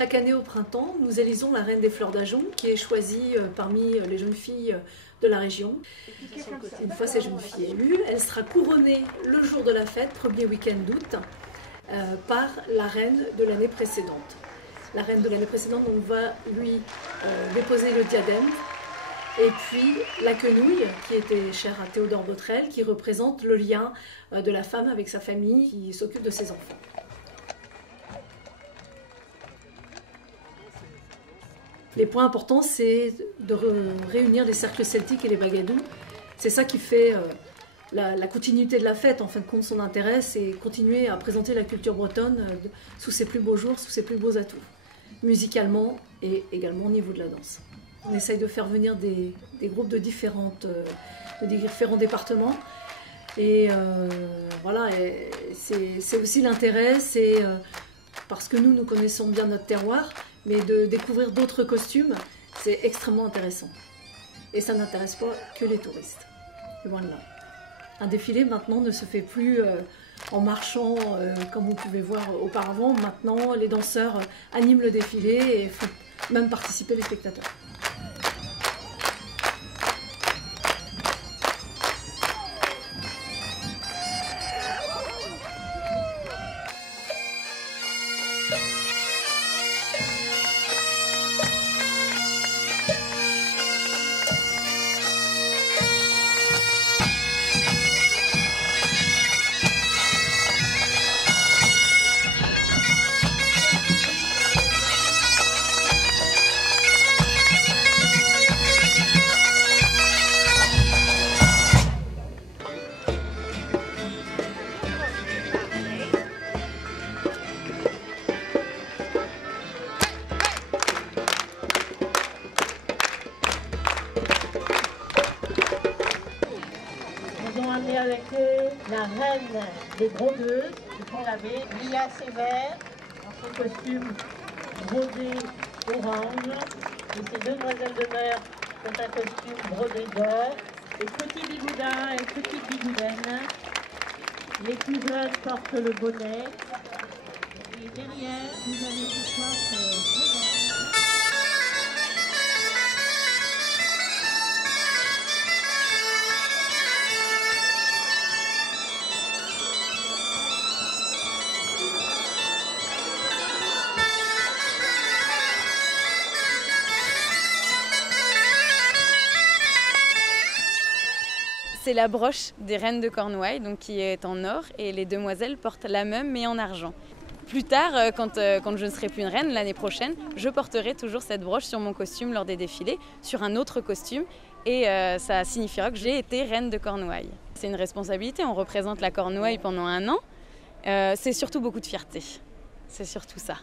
Chaque année au printemps, nous élisons la reine des fleurs d'Ajon qui est choisie parmi les jeunes filles de la région. Une fois ces jeunes filles élues, elle sera couronnée le jour de la fête, premier week-end d'août, par la reine de l'année précédente. La reine de l'année précédente donc, va lui déposer le diadème et puis la quenouille qui était chère à Théodore Botrel, qui représente le lien de la femme avec sa famille qui s'occupe de ses enfants. Les points importants, c'est de réunir les cercles celtiques et les bagadous. C'est ça qui fait la continuité de la fête. En fin de compte, son intérêt, c'est continuer à présenter la culture bretonne sous ses plus beaux jours, sous ses plus beaux atouts, musicalement et également au niveau de la danse. On essaye de faire venir des groupes de différents départements. Et voilà, c'est aussi l'intérêt, c'est parce que nous connaissons bien notre terroir, mais de découvrir d'autres costumes, c'est extrêmement intéressant. Et ça n'intéresse pas que les touristes. Loin de là. Un défilé maintenant ne se fait plus en marchant comme on pouvait voir auparavant. Maintenant, les danseurs animent le défilé et font même participer les spectateurs. Avec eux la reine des brodeuses, du Pont-l'Abbé, Lia Sévère, dans son costume brodé orange, et ses deux demoiselles de mer ont un costume brodé d'or, et petit bigoudin et petite bigoudaine. Les plus jeunes portent le bonnet, et derrière, vous avez ce soir C'est la broche des reines de Cornouailles, donc qui est en or, et les demoiselles portent la même mais en argent. Plus tard, quand je ne serai plus une reine, l'année prochaine, je porterai toujours cette broche sur mon costume lors des défilés, sur un autre costume, et ça signifiera que j'ai été reine de Cornouailles. C'est une responsabilité, on représente la Cornouaille pendant un an, c'est surtout beaucoup de fierté, c'est surtout ça.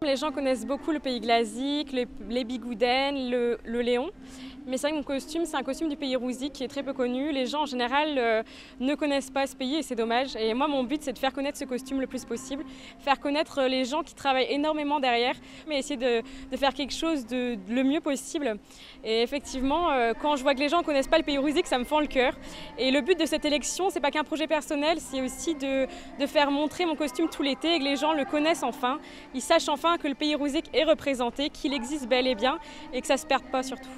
Les gens connaissent beaucoup le pays glazique, les bigoudaines, le léon. Mais c'est vrai que mon costume, c'est un costume du pays rousique qui est très peu connu. Les gens en général ne connaissent pas ce pays et c'est dommage. Et moi, mon but, c'est de faire connaître ce costume le plus possible, faire connaître les gens qui travaillent énormément derrière, mais essayer de faire quelque chose de le mieux possible. Et effectivement, quand je vois que les gens ne connaissent pas le pays rousique, ça me fend le cœur. Et le but de cette élection, c'est pas qu'un projet personnel, c'est aussi de faire montrer mon costume tout l'été et que les gens le connaissent enfin. Ils sachent enfin que le pays rousique est représenté, qu'il existe bel et bien et que ça ne se perde pas surtout.